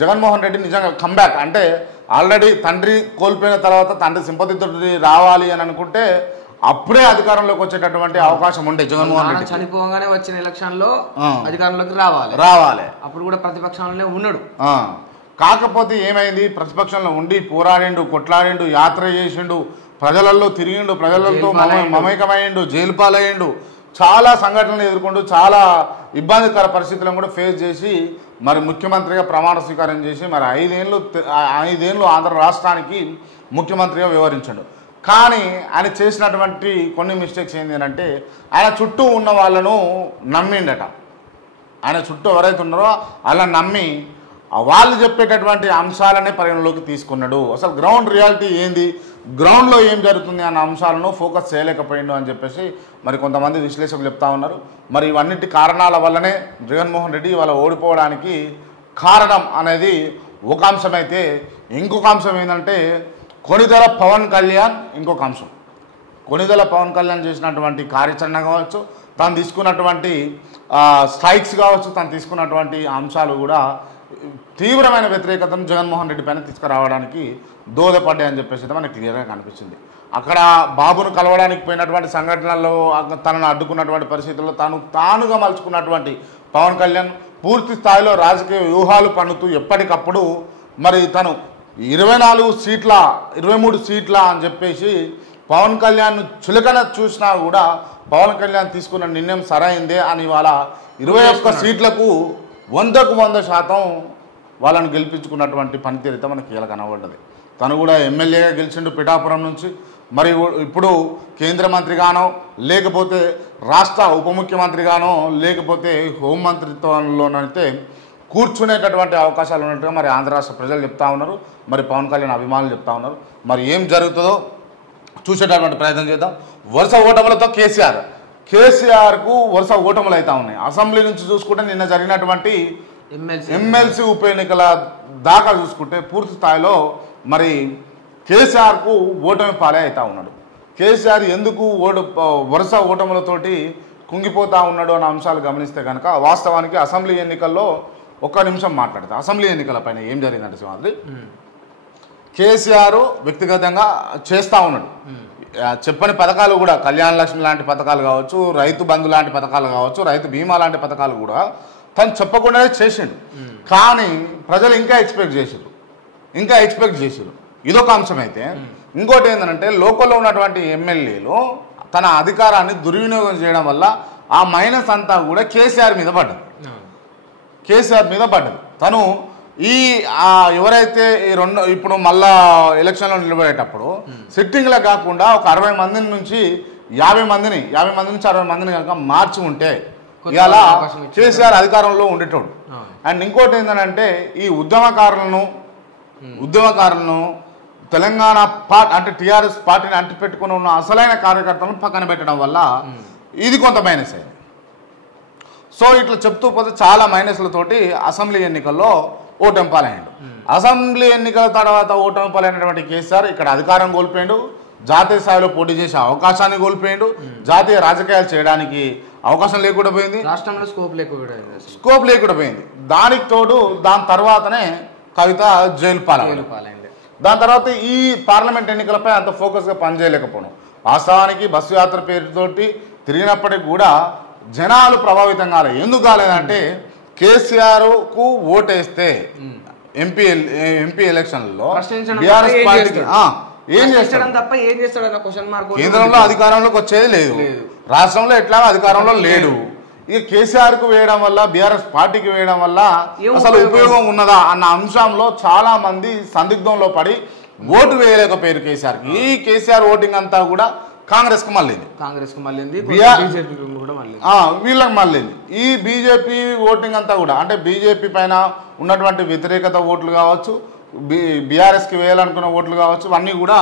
జగన్మోహన్ రెడ్డి నిజంగా కంబ్యాక్ అంటే ఆల్రెడీ తండ్రి కోల్పోయిన తర్వాత తండ్రి సింపతితో రావాలి అని అనుకుంటే అప్పుడే అధికారంలోకి వచ్చేటటువంటి అవకాశం ఉండే జగన్మోహన్ రెడ్డి చనిపోగానే వచ్చిన ఎలక్షన్లో అధికారంలోకి రావాలి అప్పుడు కూడా ప్రతిపక్షంలోనే ఉన్నాడు. కాకపోతే ఏమైంది, ప్రతిపక్షంలో ఉండి పోరాడిండు, కొట్లాడిండు, యాత్ర చేసిండు, ప్రజలలో తిరిగిండు, ప్రజలతో మమేకమైండు, జైలు పాలయ్యిండు, చాలా సంఘటనలు ఎదుర్కొంటూ చాలా ఇబ్బందికర పరిస్థితులను కూడా ఫేస్ చేసి మరి ముఖ్యమంత్రిగా ప్రమాణ స్వీకారం చేసి మరి 5 ఏళ్ళు ఆంధ్ర రాష్ట్రానికి ముఖ్యమంత్రిగా వ్యవహరించాడు. కానీ ఆయన చేసినటువంటి కొన్ని మిస్టేక్స్ ఏంటి అంటే ఆయన చుట్టూ ఉన్న వాళ్ళను నమ్మిండట. ఆయన చుట్టూ ఎవరైతే ఉన్నారో అలా నమ్మి వాళ్ళు చెప్పేటటువంటి అంశాలనే పరిగణలోకి తీసుకున్నాడు. అసలు గ్రౌండ్ రియాలిటీ ఏంది, గ్రౌండ్లో ఏం జరుగుతుంది అన్న అంశాలను ఫోకస్ చేయలేకపోయిండు అని చెప్పేసి మరి కొంతమంది విశ్లేషకులు చెప్తా ఉన్నారు. మరి ఇవన్నిటి కారణాల వల్లనే జగన్మోహన్ రెడ్డి ఇవాళ ఓడిపోవడానికి కారణం అనేది ఒక అంశం అయితే, ఇంకొక అంశం ఏంటంటే కొణిదెల పవన్ కళ్యాణ్. ఇంకొక అంశం కొణిదెల పవన్ కళ్యాణ్ చేసినటువంటి కార్యాచరణ కావచ్చు, తను తీసుకున్నటువంటి స్ట్రైక్స్ కావచ్చు, తను తీసుకున్నటువంటి అంశాలు కూడా తీవ్రమైన వ్యతిరేకతను జగన్మోహన్ రెడ్డి పైన తీసుకురావడానికి దోహదపడ్డాయని చెప్పేసి మనకు క్లియర్గా కనిపించింది. అక్కడ బాబును కలవడానికి పోయినటువంటి సంఘటనల్లో తనను అడ్డుకున్నటువంటి పరిస్థితుల్లో తానుగా మలుచుకున్నటువంటి పవన్ కళ్యాణ్ పూర్తి స్థాయిలో రాజకీయ వ్యూహాలు పన్నుతూ ఎప్పటికప్పుడు మరి తను 23 సీట్ల అని చెప్పేసి పవన్ కళ్యాణ్ చులకన చూసినా కూడా పవన్ కళ్యాణ్ తీసుకున్న నిర్ణయం సరైందే అని వాళ్ళ 21 సీట్లకు 100% వాళ్ళను గెలిపించుకున్నటువంటి పనితీరితే మనకి కీలక కనబడ్డది. తను కూడా ఎమ్మెల్యేగా గెలిచిండు పిఠాపురం నుంచి. మరి ఇప్పుడు కేంద్ర మంత్రిగానో లేకపోతే రాష్ట్ర ఉప ముఖ్యమంత్రిగానో లేకపోతే హోంమంత్రిత్వంలోనైతే కూర్చునేటటువంటి అవకాశాలు ఉన్నట్టుగా మరి ఆంధ్ర రాష్ట్ర ప్రజలు చెప్తా ఉన్నారు, మరి పవన్ కళ్యాణ్ అభిమానులు చెప్తా ఉన్నారు. మరి ఏం జరుగుతుందో చూసేటటువంటి ప్రయత్నం చేద్దాం. వరుస ఓటములతో కేసీఆర్కు వరుస ఓటములు అవుతా ఉన్నాయి. అసెంబ్లీ నుంచి చూసుకుంటే నిన్న జరిగినటువంటి ఎమ్మెల్సీ ఉప ఎన్నికల దాకా చూసుకుంటే పూర్తి స్థాయిలో మరి కేసీఆర్కు ఓటమి పాలే అవుతా ఉన్నాడు. కేసీఆర్ ఎందుకు వరుస ఓటములతోటి కుంగిపోతూ ఉన్నాడు అన్న అంశాలు గమనిస్తే కనుక వాస్తవానికి అసెంబ్లీ ఎన్నికల్లో 1 నిమిషం మాట్లాడతారు. అసెంబ్లీ ఎన్నికల పైన ఏం జరిగిందంటే సింహాద్రి, కేసీఆర్ వ్యక్తిగతంగా చేస్తూ ఉన్నాడు. చెప్పని పథకాలు కూడా కళ్యాణ లక్ష్మి లాంటి పథకాలు కావచ్చు, రైతు బంధు లాంటి పథకాలు కావచ్చు, రైతు బీమా లాంటి పథకాలు కూడా తను చెప్పకుండానే చేసిండు. కానీ ప్రజలు ఇంకా ఎక్స్పెక్ట్ చేసారు. ఇదొక అంశం అయితే, ఇంకోటి ఏంటంటే లోకల్లో ఉన్నటువంటి ఎమ్మెల్యేలు తన అధికారాన్ని దుర్వినియోగం చేయడం వల్ల ఆ మైనస్ అంతా కూడా కేసీఆర్ మీద పడ్డది. తను ఎవరైతే ఇప్పుడు మళ్ళా ఎలక్షన్లో నిలబడేటప్పుడు సిట్టింగ్లో కాకుండా ఒక 60 మంది నుంచి 50 మందిని 60 మందిని కనుక మార్చి ఉంటే ఇవాళ కేసీఆర్ అధికారంలో ఉండేటోడు. అండ్ ఇంకోటి ఏంటంటే ఈ ఉద్యమకారులను తెలంగాణ అంటే టీఆర్ఎస్ పార్టీని అంటిపెట్టుకుని ఉన్న అసలైన కార్యకర్తలను పక్కన పెట్టడం వల్ల ఇది కొంత మైనస్ అయింది. సో ఇట్లా చెప్తూ పోతే చాలా మైనస్లతోటి అసెంబ్లీ ఎన్నికల్లో ఓటమి పాలయ్యాడు. అసెంబ్లీ ఎన్నికల తర్వాత ఓటమి పాలైనటువంటి కేసీఆర్ ఇక్కడ అధికారం కోల్పోయాడు, జాతీయ స్థాయిలో పోటీ చేసే అవకాశాన్ని కోల్పోయాడు, జాతీయ రాజకీయాలు చేయడానికి అవకాశం లేకుండా పోయింది, రాష్ట్రంలో స్కోప్ లేకుండా పోయింది. దానికి తోడు దాని తర్వాతనే కవిత జైలు పాలైంది. దాని తర్వాత ఈ పార్లమెంట్ ఎన్నికలపై అంత ఫోకస్గా పనిచేయలేకపోవడం. వాస్తవానికి బస్సు యాత్ర పేరుతోటి తిరిగినప్పటికి కూడా జనాలు ప్రభావితం కాలేదు. ఎందుకు కాలేదంటే కేసీఆర్కు ఓటేస్తే ఎంపీ ఎలక్షన్లలో బీఆర్ఎస్ పార్టీకి ఏం చేస్తాడు తప్ప ఏం చేస్తాడు క్వశ్చన్ మార్క్. కేంద్రంలో అధికారంలోకి వచ్చేది లేదు, రాష్ట్రంలో ఎట్లా అధికారంలో లేడు. ఇక కేసీఆర్కు వేయడం వల్ల బీఆర్ఎస్ పార్టీకి వేయడం వల్ల అసలు ఉపయోగం ఉన్నదా అన్న అంశంలో చాలా మంది సందిగ్ధంలో పడి ఓటు వేయలేకపోయారు కేసీఆర్కి. ఈ కేసీఆర్ ఓటింగ్ అంతా కూడా కాంగ్రెస్కు మళ్ళీంది, వీళ్ళకి మళ్ళీంది. ఈ బీజేపీ ఓటింగ్ అంతా కూడా అంటే బీజేపీ పైన ఉన్నటువంటి వ్యతిరేకత ఓట్లు కావచ్చు, బీఆర్ఎస్కి వేయాలనుకున్న ఓట్లు కావచ్చు, అన్నీ కూడా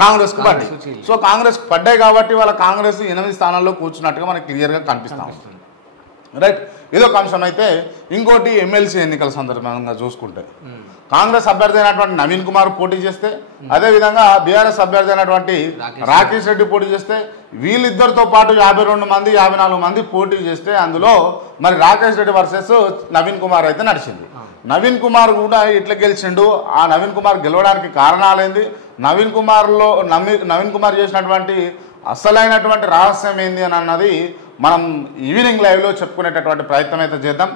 కాంగ్రెస్కు పడ్డాయి. సో కాంగ్రెస్కి పడ్డాయి కాబట్టి వాళ్ళ కాంగ్రెస్ 8 స్థానాల్లో కూర్చున్నట్టుగా మనకి క్లియర్గా కనిపిస్తూ ఉంటుంది. రైట్, ఇదొక అంశం. అయితే ఇంకోటి ఎమ్మెల్సీ ఎన్నికల సందర్భంగా చూసుకుంటే కాంగ్రెస్ అభ్యర్థి అయినటువంటి నవీన్ కుమార్ పోటీ చేస్తే, అదేవిధంగా బీఆర్ఎస్ అభ్యర్థి అయినటువంటి రాకేష్ రెడ్డి పోటీ చేస్తే, వీళ్ళిద్దరితో పాటు 52 మంది 54 మంది పోటీ చేస్తే అందులో మరి రాకేష్ రెడ్డి వర్సెస్ నవీన్ కుమార్ అయితే నడిచింది. నవీన్ కుమార్ కూడా ఇట్లా గెలిచిండు. ఆ నవీన్ కుమార్ గెలవడానికి కారణాలేంది, నవీన్ కుమార్ చేసినటువంటి అసలైనటువంటి రహస్యం ఏంది అని అన్నది మనం ఈవినింగ్ లైవ్లో చెప్పుకునేటటువంటి ప్రయత్నం అయితే చేద్దాం.